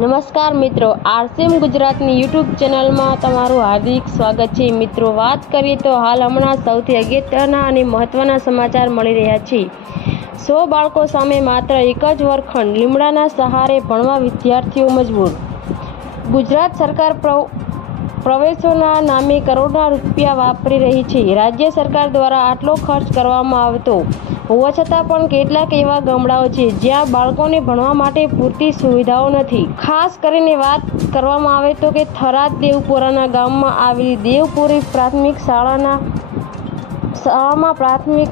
નમસ્કાર મિત્રો, આરસીએમ ગુજરાતની યુટ્યુબ ચેનલમાં તમારું હાર્દિક સ્વાગત છે. મિત્રો, વાત કરીએ તો હાલ હમણાં સૌથી અગત્યના અને મહત્ત્વના સમાચાર મળી રહ્યા છે. સો બાળકો સામે માત્ર એક જ વર્ગખંડ લીમડાના સહારે ભણવા વિદ્યાર્થીઓ મજબૂર. ગુજરાત સરકાર પ્રવેશોના નામે કરોડના રૂપિયા વાપરી રહી છે. રાજ્ય સરકાર દ્વારા આટલો ખર્ચ કરવામાં આવતો. હોવા છતાં પણ કેટલાક એવા ગામડાઓ છે જ્યાં બાળકોને ભણવા માટે પૂરતી સુવિધાઓ નથી. ખાસ કરીને વાત કરવામાં આવે તો કે થરાદ દેવપુરાના ગામમાં આવેલી દેવપુરી પ્રાથમિક શાળાના શાળામાં પ્રાથમિક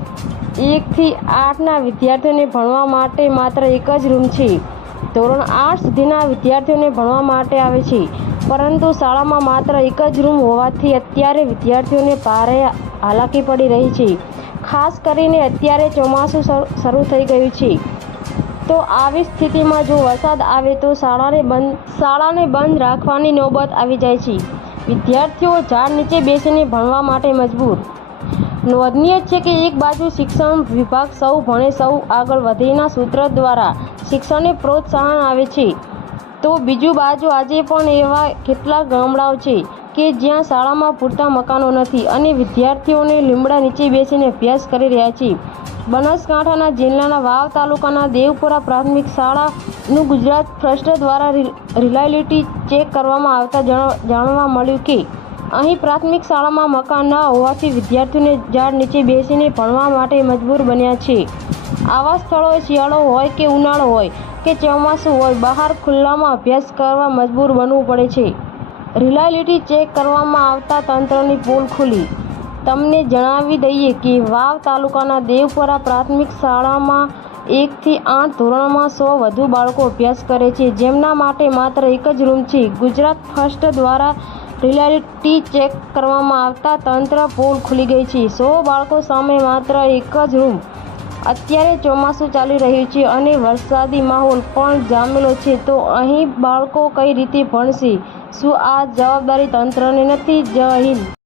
એકથી આઠના વિદ્યાર્થીઓને ભણવા માટે માત્ર એક જ રૂમ છે. ધોરણ આઠ સુધીના વિદ્યાર્થીઓને ભણવા માટે આવે છે. પરંતુ શાળામાં માત્ર એક જ રૂમ હોવાથી અત્યારે વિદ્યાર્થીઓને ભારે હાલાકી પડી રહી છે. ખાસ કરીને અત્યારે ચોમાસું શરૂ- થઈ ગયું છે. તો આવી સ્થિતિમાં જો વરસાદ આવે તો શાળાને બંધ શાળાને બંધ રાખવાની નોબત આવી જાય છે. વિદ્યાર્થીઓ ઝાડ નીચે બેસીને ભણવા માટે મજબૂર. નોંધનીય છે કે એક બાજુ શિક્ષણ વિભાગ સૌ ભણે સૌ આગળ વધેના સૂત્ર દ્વારા શિક્ષણને પ્રોત્સાહન આવે છે. તો બીજું બાજુ આજે પણ એવા કેટલા ગામડાઓ છે કે જ્યાં શાળામાં પૂરતા મકાનો નથી અને વિદ્યાર્થીઓને લીમડા નીચે બેસીને અભ્યાસ કરી રહ્યા છે. બનાસકાંઠાના જિલ્લાના વાવ તાલુકાના દેવપુરા પ્રાથમિક શાળાનું ગુજરાત ટ્રસ્ટ દ્વારા રિ- રિલાયબિલિટી ચેક કરવામાં આવતા જાણ- જાણવા મળ્યું કે અહીં પ્રાથમિક શાળામાં મકાન ન હોવાથી વિદ્યાર્થીઓને ઝાડ નીચે બેસીને ભણવા માટે મજબૂર બન્યા છે. આવા સ્થળોએ શિયાળો હોય કે ઉનાળો હોય કે ચોમાસું હોય, બહાર ખુલ્લામાં અભ્યાસ કરવા મજબૂર બનવું પડે છે. રિલાયલિટી ચેક કરવામાં આવતા તંત્રની પોલ ખુલી. તમને જણાવી દઈએ કે વાવ તાલુકાના દેવપુરા પ્રાથમિક શાળામાં એકથી આઠ ધોરણમાં સો વધુ બાળકો અભ્યાસ કરે છે. જેમના માટે માત્ર એક જ રૂમ છે. ગુજરાત ફર્સ્ટ દ્વારા રિયાલિટી ચેક કરવામાં આવતા તંત્ર પોલ ખુલી ગઈ છે. સો બાળકો સામે માત્ર એક જ રૂમ અત્યારે ચોમાસું ચાલી રહ્યું છે અને વરસાદી માહોલ પણ જામેલો છે, તો અહીં બાળકો કઈ રીતે ભણશે? શું આ જવાબદારી તંત્રની નથી? જય હિન્દ.